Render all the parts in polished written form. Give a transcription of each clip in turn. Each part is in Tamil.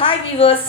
ஹாய் வியூவர்ஸ்,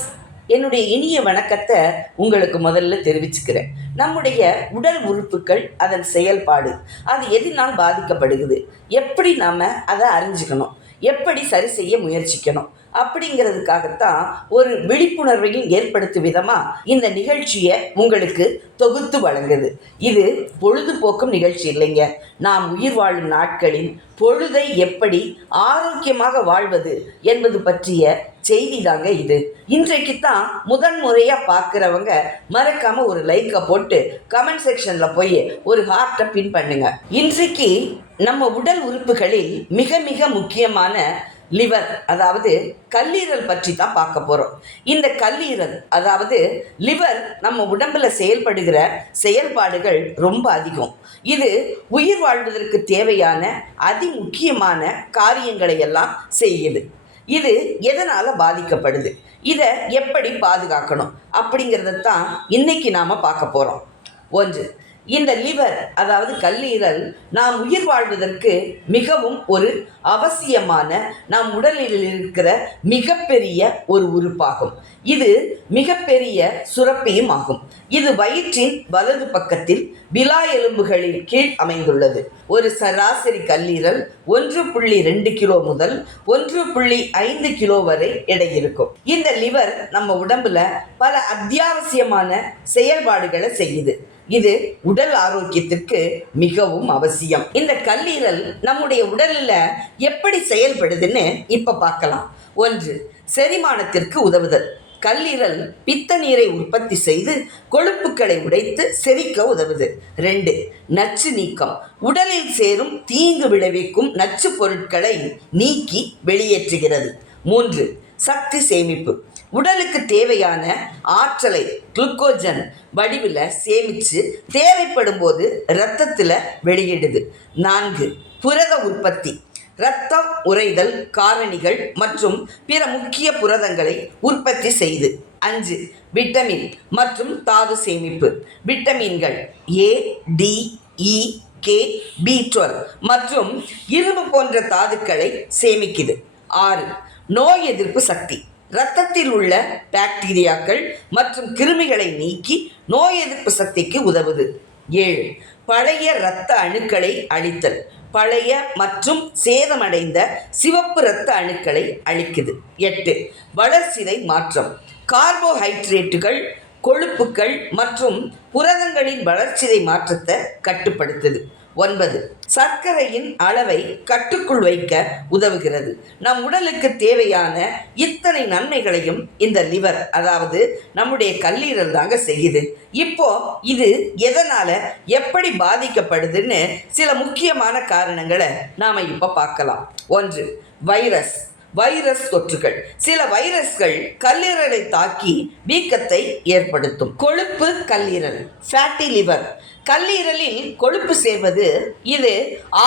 என்னுடைய இனிய வணக்கத்தை உங்களுக்கு முதல்ல தெரிவிச்சுக்கிறேன். நம்முடைய உடல் உறுப்புகள், அதன் செயல்பாடு, அது எதனால் பாதிக்கப்படுகிறது, எப்படி நாம் அதை அறிஞ்சிக்கணும், எப்படி சரி செய்ய முயற்சிக்கணும் அப்படிங்கிறதுக்காகத்தான் ஒரு விழிப்புணர்வையும் ஏற்படுத்தும் விதமாக இந்த நிகழ்ச்சியை உங்களுக்கு தொகுத்து வழங்குது. இது பொழுதுபோக்கும் நிகழ்ச்சி இல்லைங்க. நாம் உயிர் வாழும் நாட்களில் பொழுதை எப்படி ஆரோக்கியமாக வாழ்வது என்பது பற்றிய செய்தி தாங்க இது. இன்றைக்கு தான் முதன்முறையாக பார்க்குறவங்க மறக்காம ஒரு லைக்கை போட்டு கமெண்ட் செக்ஷனில் போய் ஒரு ஹார்ட்டை பின் பண்ணுங்க. இன்றைக்கு நம்ம உடல் உறுப்புகளில் மிக மிக முக்கியமான லிவர், அதாவது கல்லீரல் பற்றி தான் பார்க்க போகிறோம். இந்த கல்லீரல் அதாவது லிவர் நம்ம உடம்பில் செயல்படுகிற செயல்பாடுகள் ரொம்ப அதிகம். இது உயிர் வாழ்வதற்கு தேவையான அதிமுக்கியமான காரியங்களை எல்லாம் செய்யுது. இது எதனால் பாதிக்கப்படுது, இதை எப்படி பாதுகாக்கணும் அப்படிங்கிறத தான் இன்னைக்கு நாம் பார்க்க போகிறோம். ஒன்று, இந்த லிவர் அதாவது கல்லீரல் நாம் உயிர் வாழ்வதற்கு மிகவும் ஒரு அவசியமான நம் உடலில் இருக்கிற மிகப்பெரிய ஒரு உறுப்பாகும். இது மிகப்பெரிய சுரப்பியும் ஆகும். இது வயிற்றின் வலது பக்கத்தில் விலா எலும்புகளின் கீழ் அமைந்துள்ளது. ஒரு சராசரி கல்லீரல் 1.2 கிலோ முதல் 1.5 கிலோ வரை எடை இருக்கும். இந்த லிவர் நம்ம உடம்புல பல அத்தியாவசியமான செயல்பாடுகளை செய்யுது. இது உடல் ஆரோக்கியத்திற்கு மிகவும் அவசியம். இந்த கல்லீரல் நம்முடைய உடலில் எப்படி செயல்படுதுன்னு இப்ப பார்க்கலாம். ஒன்று, செரிமானத்திற்கு உதவுதல். கல்லீரல் பித்த நீரை உற்பத்தி செய்து கொழுப்புக்களை உடைத்து செரிக்க உதவுது. 2, நச்சு நீக்கம். உடலில் சேரும் தீங்கு விளைவிக்கும் நச்சு பொருட்களை நீக்கி வெளியேற்றுகிறது. 3, சக்தி சேமிப்பு. உடலுக்கு தேவையான ஆற்றலை குளுக்கோஜன் வடிவில் சேமித்து தேவைப்படும் போது இரத்தத்தில் வெளியிடுது. 4, புரத உற்பத்தி. இரத்தம் உறைதல் காரணிகள் மற்றும் பிற முக்கிய புரதங்களை உற்பத்தி செய்து. 5, விட்டமின் மற்றும் தாது சேமிப்பு. விட்டமின்கள் A, D, E, K, B12 மற்றும் இரும்பு போன்ற தாதுக்களை சேமிக்குது. 6, நோய் எதிர்ப்பு சக்தி. இரத்தத்தில் உள்ள பாக்டீரியாக்கள் மற்றும் கிருமிகளை நீக்கி நோய் எதிர்ப்பு சக்திக்கு உதவுது. 7, பழைய இரத்த அணுக்களை அழித்தல். பழைய மற்றும் சேதமடைந்த சிவப்பு இரத்த அணுக்களை அழிக்குது. 8, வளர்சிதை மாற்றம். கார்போஹைட்ரேட்டுகள், கொழுப்புக்கள் மற்றும் புரதங்களின் வளர்ச்சிதை மாற்றத்தை கட்டுப்படுத்துது. 9, சர்க்கரையின் அளவை கட்டுக்குள் வைக்க உதவுகிறது. நம் உடலுக்கு தேவையான இத்தனை நன்மைகளையும் இந்த லிவர் அதாவது நம்முடைய கல்லீரல் தாங்க செய்யுது. இப்போ இது எதனால எப்படி பாதிக்கப்படுதுன்னு சில முக்கியமான காரணங்களை நாம இப்ப பார்க்கலாம். 1, வைரஸ் தொற்றுகள். சில வைரஸ்கள் கல்லீரலை தாக்கி வீக்கத்தை ஏற்படுத்தும். கொழுப்பு கல்லீரல், ஃபேட்டி லிவர். கல்லீரலில் கொழுப்பு சேர்வது இது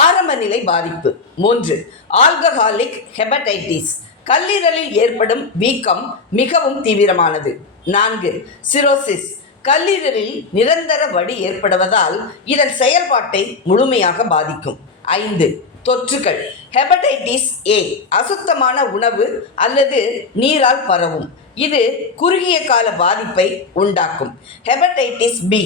ஆரம்ப நிலை பாதிப்பு. 3, ஆல்கஹாலிக் ஹெபடைட்டிஸ். கல்லீரலில் ஏற்படும் வீக்கம் மிகவும் தீவிரமானது. 4, சிரோசிஸ். கல்லீரலில் நிரந்தர வடி ஏற்படுவதால் இதன் செயல்பாட்டை முழுமையாக பாதிக்கும். 5, தொற்றுகள். ஹெபடைட்டிஸ் A அசுத்தமான உணவு அல்லது நீரால் பரவும். இது குறுகிய கால பாதிப்பை உண்டாக்கும். ஹெபடைட்டிஸ் B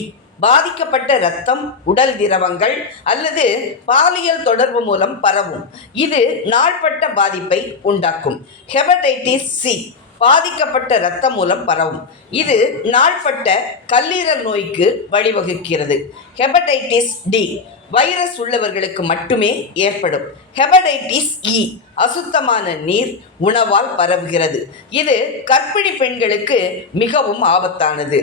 பாதிக்கப்பட்ட இரத்தம், உடல் திரவங்கள் அல்லது பாலியல் தொடர்பு மூலம் பரவும். இது நாள்பட்ட பாதிப்பை உண்டாக்கும். ஹெபடைட்டிஸ் C பாதிக்கப்பட்ட இரத்தம் மூலம் பரவும். இது நாள்பட்ட கல்லீரல் நோய்க்கு வழிவகுக்கிறது. ஹெபடைட்டிஸ் D வைரஸ் உள்ளவர்களுக்கு மட்டுமே ஏற்படும். ஹெபடைட்டிஸ் E அசுத்தமான நீர், உணவால் பரவுகிறது. இது கர்ப்பிணி பெண்களுக்கு மிகவும் ஆபத்தானது.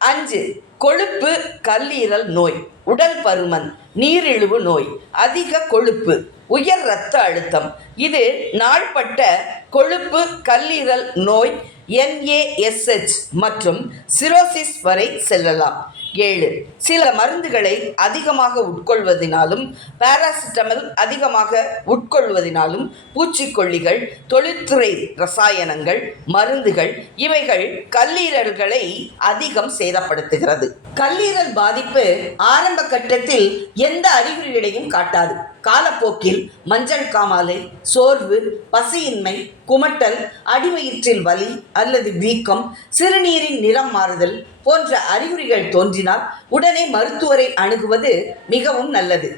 5, கொழுப்பு கல்லீரல் நோய். உடல் பருமன், நீரிழிவு நோய், அதிக கொழுப்பு, உயர் இரத்த அழுத்தம். இது நாள்பட்ட கொழுப்பு கல்லீரல் நோய் NASH மற்றும் சிரோசிஸ் வரை செல்லலாம். 7, சில மருந்துகளை அதிகமாக உட்கொள்வதினாலும் பாராசிட்டமல் அதிகமாக உட்கொள்வதினாலும் பூச்சிக்கொல்லிகள், தொழில்துறை ரசாயனங்கள், மருந்துகள் இவைகள் கல்லீரல்களை அதிகம் சேதப்படுத்துகிறது. கல்லீரல் பாதிப்பு ஆரம்ப கட்டத்தில் எந்த அறிகுறிகளையும் காட்டாது. காலப்போக்கில் மஞ்சள் காமாலை, சோர்வு, பசியின்மை, குமட்டல், அடிவயிற்றில் வலி அல்லது வீக்கம், சிறுநீரின் நிறம் மாறுதல் போன்ற அறிகுறிகள் தோன்றினால் உடனே மருத்துவரை அணுகுவது மிகவும் நல்லது.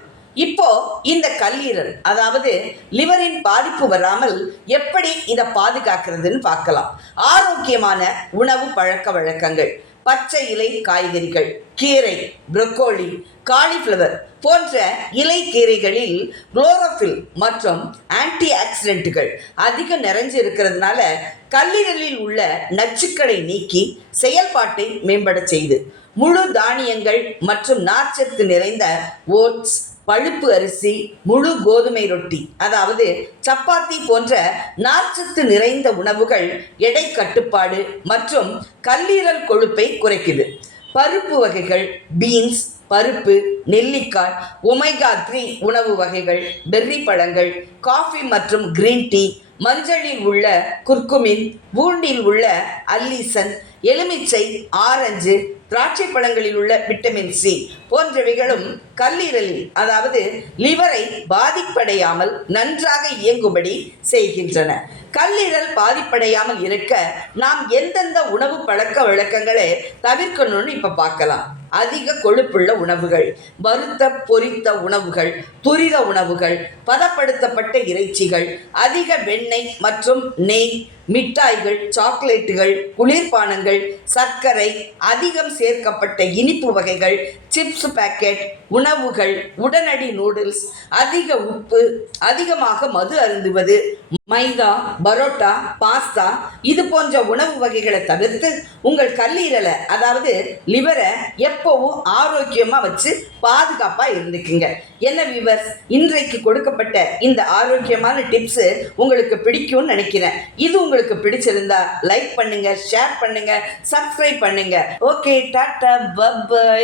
இப்போ இந்த கல்லீரல் அதாவது லிவரின் பாதிப்பு வராமல் எப்படி இதை பாதுகாக்கிறதுன்னு பார்க்கலாம். ஆரோக்கியமான உணவு பழக்க வழக்கங்கள்: பச்சை இலை காய்கறிகள், கீரை, புரோக்கோலி, காலிஃப்ளவர் போன்ற இலை கீரைகளில் குளோரோஃபில் மற்றும் ஆன்டி ஆக்சிடென்ட்டுகள் அதிகம் நிறைஞ்சு இருக்கிறதுனால கல்லீரலில் உள்ள நச்சுக்களை நீக்கி செயல்பாட்டை மேம்பட செய்து. முழு தானியங்கள் மற்றும் நார்ச்சத்து நிறைந்த ஓட்ஸ், பழுப்பு அரிசி, முழு கோதுமை ரொட்டி அதாவது சப்பாத்தி போன்ற நார்ச்சத்து நிறைந்த உணவுகள் எடை கட்டுப்பாடு மற்றும் கல்லீரல் கொழுப்பை குறைக்குது. பருப்பு வகைகள்: பீன்ஸ், பருப்பு, நெல்லிக்காய், ஒமேகா 3 உணவு வகைகள், பெர்ரி பழங்கள், காஃபி மற்றும் கிரீன் டீ, மஞ்சளில் உள்ள குர்குமின், பூண்டில் உள்ள அல்லீசன், எலுமிச்சை, ஆரஞ்சு, திராட்சை பழங்களில் உள்ள விட்டமின் சி போன்றவைகளும் கல்லீரலில் அதாவது லிவரை பாதிப்படையாமல் நன்றாக இயங்கும்படி செய்கின்றன. கல்லீரல் பாதிப்படையாமல் இருக்க நாம் எந்தெந்த உணவு பழக்க வழக்கங்களை தவிர்க்கணும்னு இப்போ பார்க்கலாம். அதிக கொழுப்புள்ள உணவுகள், வறுத்த பொரித்த உணவுகள், துரித உணவுகள், பதப்படுத்தப்பட்ட இறைச்சிகள், அதிக வெண்ணெய் மற்றும் நெய், மிட்டாய்கள், சாக்லேட்டுகள், குளிர்பானங்கள், சர்க்கரை, அதிகம் சேர்க்கப்பட்ட இனிப்பு வகைகள், சிப்ஸ் பாக்கெட் உணவுகள், உடனடி நூடுல்ஸ், அதிக உப்பு, அதிகமாக மது அருந்துவது, மைதா, பரோட்டா, பாஸ்தா இது போன்ற உணவு வகைகளை தவிர்த்து உங்கள் கல்லீரலை அதாவது லிவரை எப்பவும் ஆரோக்கியமாக வச்சு பாதுகாப்பாக இருந்துக்குங்க. என்ன வியூவர்ஸ், இன்றைக்கு கொடுக்கப்பட்ட இந்த ஆரோக்கியமான டிப்ஸு உங்களுக்கு பிடிக்கும்னு நினைக்கிறேன். இது உங்களுக்கு பிடிச்சிருந்தா லைக் பண்ணுங்க, ஷேர் பண்ணுங்க, சப்ஸ்கிரைப் பண்ணுங்க. Okay, tata, by.